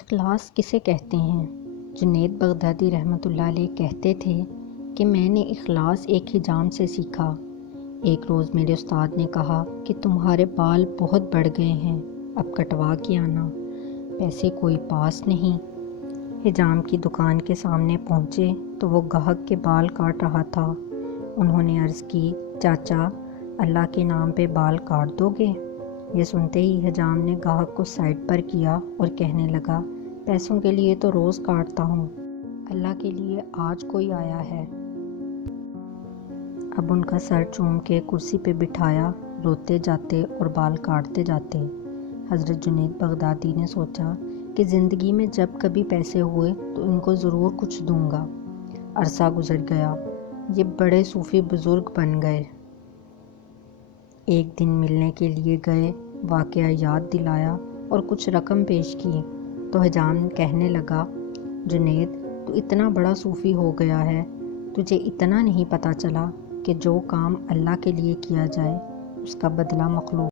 اخلاص کسے کہتے ہیں؟ جنید بغدادی رحمۃ اللہ علیہ کہتے تھے کہ میں نے اخلاص ایک حجام سے سیکھا۔ ایک روز میرے استاد نے کہا کہ تمہارے بال بہت بڑھ گئے ہیں، اب کٹوا کے آنا، پیسے کوئی پاس نہیں۔ حجام کی دکان کے سامنے پہنچے تو وہ گاہک کے بال کاٹ رہا تھا۔ انہوں نے عرض کی، چاچا اللہ کے نام پہ بال کاٹ دو گے؟ یہ سنتے ہی حجام نے گاہک کو سائڈ پر کیا اور کہنے لگا، پیسوں کے لیے تو روز کاٹتا ہوں، اللہ کے لیے آج کوئی آیا ہے۔ اب ان کا سر چوم کے کرسی پہ بٹھایا، روتے جاتے اور بال کاٹتے جاتے۔ حضرت جنید بغدادی نے سوچا کہ زندگی میں جب کبھی پیسے ہوئے تو ان کو ضرور کچھ دوں گا۔ عرصہ گزر گیا، یہ بڑے صوفی بزرگ بن گئے۔ ایک دن ملنے کے لیے گئے، واقعہ یاد دلایا اور کچھ رقم پیش کی تو حجام کہنے لگا، جنید تو اتنا بڑا صوفی ہو گیا ہے، تجھے اتنا نہیں پتہ چلا کہ جو کام اللہ کے لیے کیا جائے اس کا بدلہ مخلوق